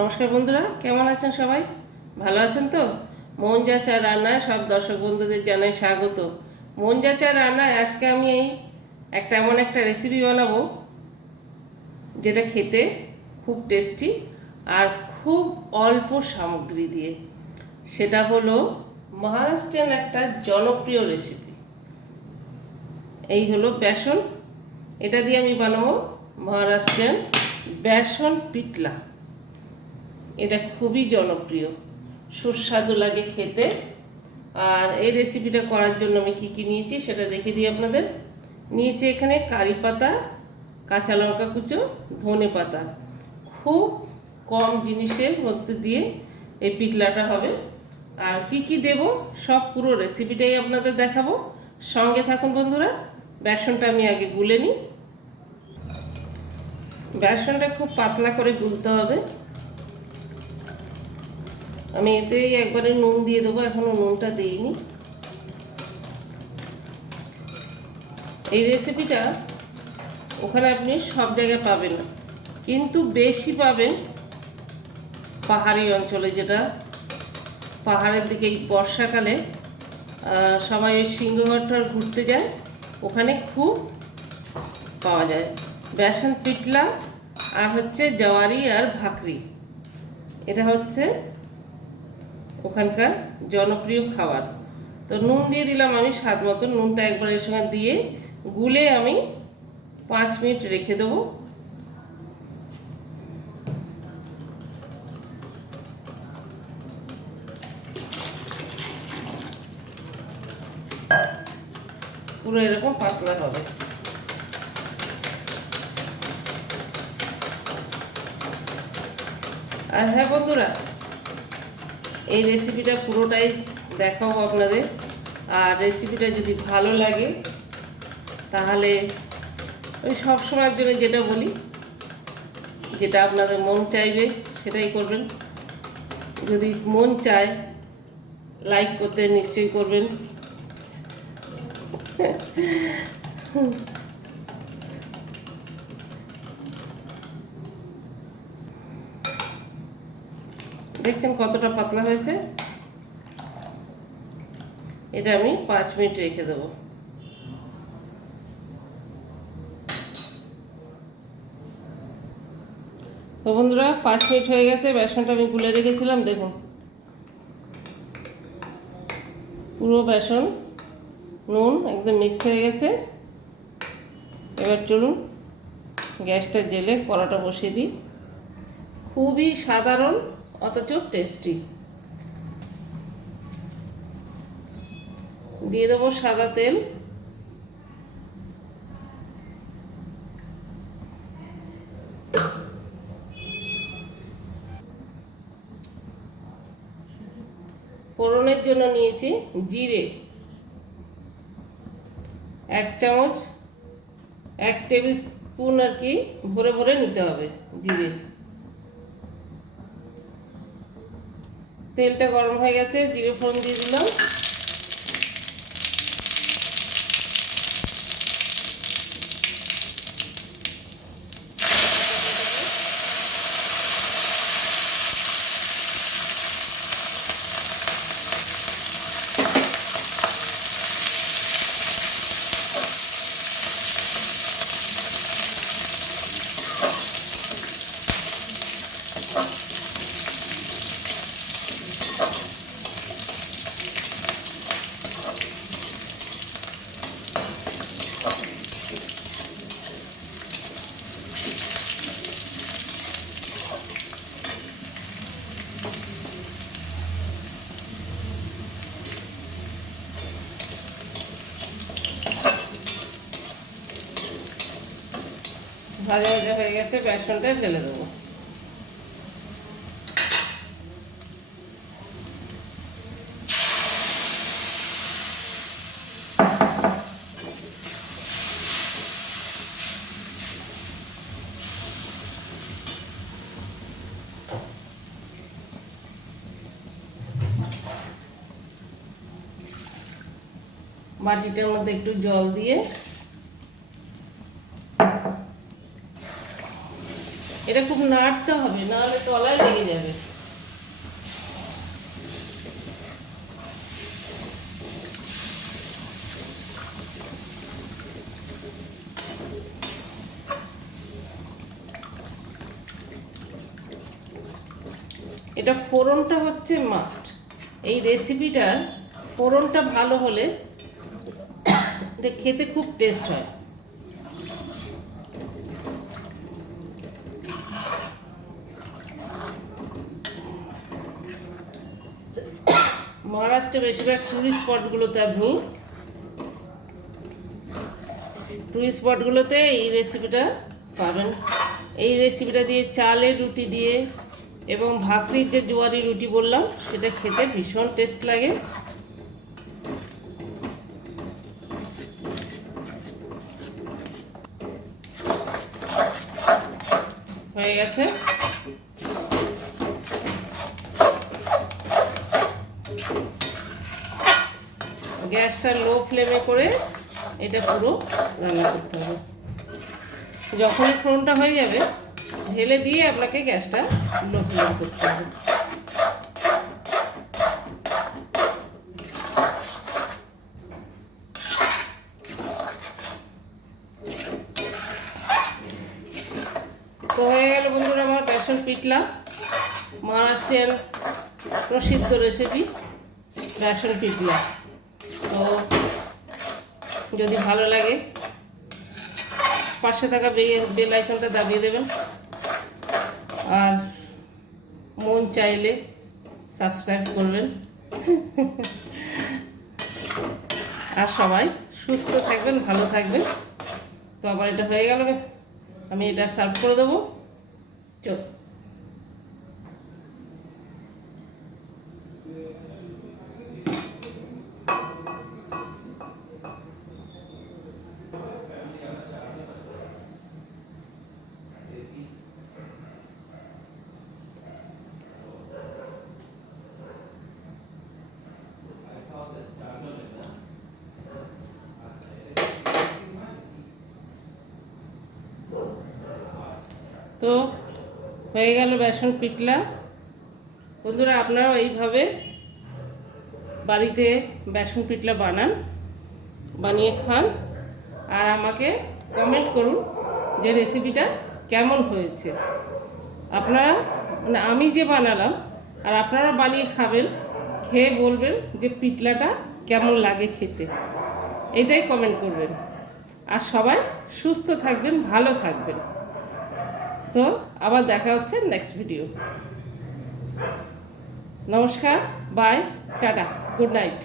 নমস্কার বন্ধুরা, কেমন আছেন সবাই? ভালো আছেন তো? মন যা চায় রান্নায় সব দর্শক বন্ধুদের জানাই স্বাগত। মন যা চায় রান্নায় আজকে আমি এমন একটা রেসিপি বানাবো যেটা খেতে খুব টেস্টি আর খুব অল্প সামগ্রী দিয়ে। সেটা হলো মহারাষ্ট্রিয়ান একটা জনপ্রিয় রেসিপি। এই হলো বেসন। এটা দিয়ে আমি বানাবো মহারাষ্ট্রিয়ান বেসন পিঠলা। এটা খুবই জনপ্রিয়, সুস্বাদু লাগে খেতে। আর এই রেসিপিটা করার জন্য আমি কি কি নিয়েছি সেটা দেখিয়ে দিই আপনাদের। নিয়েছি এখানে কারি পাতা, কাঁচা লঙ্কা কুচো, ধনে পাতা। খুব কম জিনিসের মধ্যে দিয়ে এই পিঠলাটা হবে। আর কি কি দেব সব পুরো রেসিপিটাই আপনাদের দেখাবো। সঙ্গে থাকুন বন্ধুরা। বেসনটা আমি আগে গুলে নিই। বেসনটা খুব পাতলা করে গুলতে হবে। আমি এতেই একবারে নুন দিয়ে দেবো, এখনো নুনটা দিইনি। এই রেসিপিটা ওখানে আপনি সব জায়গায় পাবেন না, কিন্তু বেশি পাবেন পাহাড়ি অঞ্চলে। যেটা পাহাড়ের দিকে এই বর্ষাকালে সবাই ওই সিংহগড় ঘুরতে যায়, ওখানে খুব পাওয়া যায় বেসন পিঠলা। আর হচ্ছে জওয়ারি আর ভাকরি, এটা হচ্ছে ওখানকার জনপ্রিয় খাবার। তো নুন দিয়ে দিলাম আমি স্বাদ মতো। নুনটা একবার এর সঙ্গে দিয়ে গুলে আমি 5 মিনিট রেখে দেবো। পুরো এরকম পাতলা হবে। আর হ্যাঁ বন্ধুরা, এই রেসিপিটা পুরোটাই দেখাবো আপনাদের। আর রেসিপিটা যদি ভালো লাগে তাহলে ওই সব সময়ের জন্য যেটা বলি, যেটা আপনাদের মন চাইবে সেটাই করবেন। যদি মন চায় লাইক করতে নিশ্চয়ই করবেন। দেখছেন কতটা পাতলা হয়েছে। এটা আমি 5 মিনিট রেখে দেবো। তো বন্ধুরা, 5 মিনিট হয়ে গেছে। বেসনটা আমি গুলে রেখেছিলাম, দেখুন পুরো বেসন নুন একদম মিক্স হয়ে গেছে। এবার চলুন গ্যাসটা জেলে কড়াটা বসিয়ে দিই। খুবই সাধারণ অথচ টেস্টি। দিয়ে দেবো সাদা তেল। ফোড়নের জন্য নিয়েছি জিরে 1 চামচ, 1 টেবিল স্পুন আর কি ভরে ভরে নিতে হবে জিরে। তেলটা গরম হয়ে গেছে, জিরে ফোড়ন দিয়ে দিলাম। ভাজা ভাজা হয়ে গেছে, বেসনটা ঢেলে দেবো। বাটিটার মধ্যে একটু জল দিয়ে এটা খুব নাড়তে হবে, নাহলে তলায় লেগে যাবে। এটা ফোড়নটা হচ্ছে মাস্ট। এই রেসিপিটার ফোড়নটা ভালো হলে এটা খেতে খুব টেস্ট হয়। মহারাষ্ট্রে বেশিরভাগ টুরিস্ট স্পটগুলোতে এই রেসিপিটা পাবেন। এই রেসিপিটা দিয়ে চালের রুটি দিয়ে এবং ভাকরির যে জোয়ারি রুটি বললাম সেটা খেতে ভীষণ টেস্ট লাগে। হয়ে গেছে। গ্যাসটা লো ফ্লেমে করে এটা পুরো রান্না করতে হবে। যখনই ফোড়নটা হয়ে যাবে ঢেলে দিয়ে আপনাকে গ্যাসটা লো ফ্লেম করতে হবে। তো হয়ে গেল বন্ধুরা আমার বেসন পিঠলা, মহারাষ্ট্রের প্রসিদ্ধ রেসিপি বেসন পিঠলা। তো যদি ভালো লাগে পাশে থাকা বেল আইকনটা দাবিয়ে দেবেন, আর মন চাইলে সাবস্ক্রাইব করবেন। আর সবাই সুস্থ থাকবেন, ভালো থাকবেন। তো আবার এটা হয়ে গেল, আমি এটা সার্ভ করে দেবো। চল। তো হয়ে গেল বেসন পিঠলা। বন্ধুরা আপনারাও এইভাবে বাড়িতে বেসন পিঠলা বানিয়ে খান, আর আমাকে কমেন্ট করুন যে রেসিপিটা কেমন হয়েছে। আপনারা মানে আমি যে বানালাম আর আপনারা বানিয়ে খাবেন, খেয়ে বলবেন যে পিঠলাটা কেমন লাগে খেতে, এটাই কমেন্ট করবেন। আর সবাই সুস্থ থাকবেন, ভালো থাকবেন। তো আবার দেখা হচ্ছে নেক্সট ভিডিও। নমস্কার, বাই, টাটা, গুড নাইট।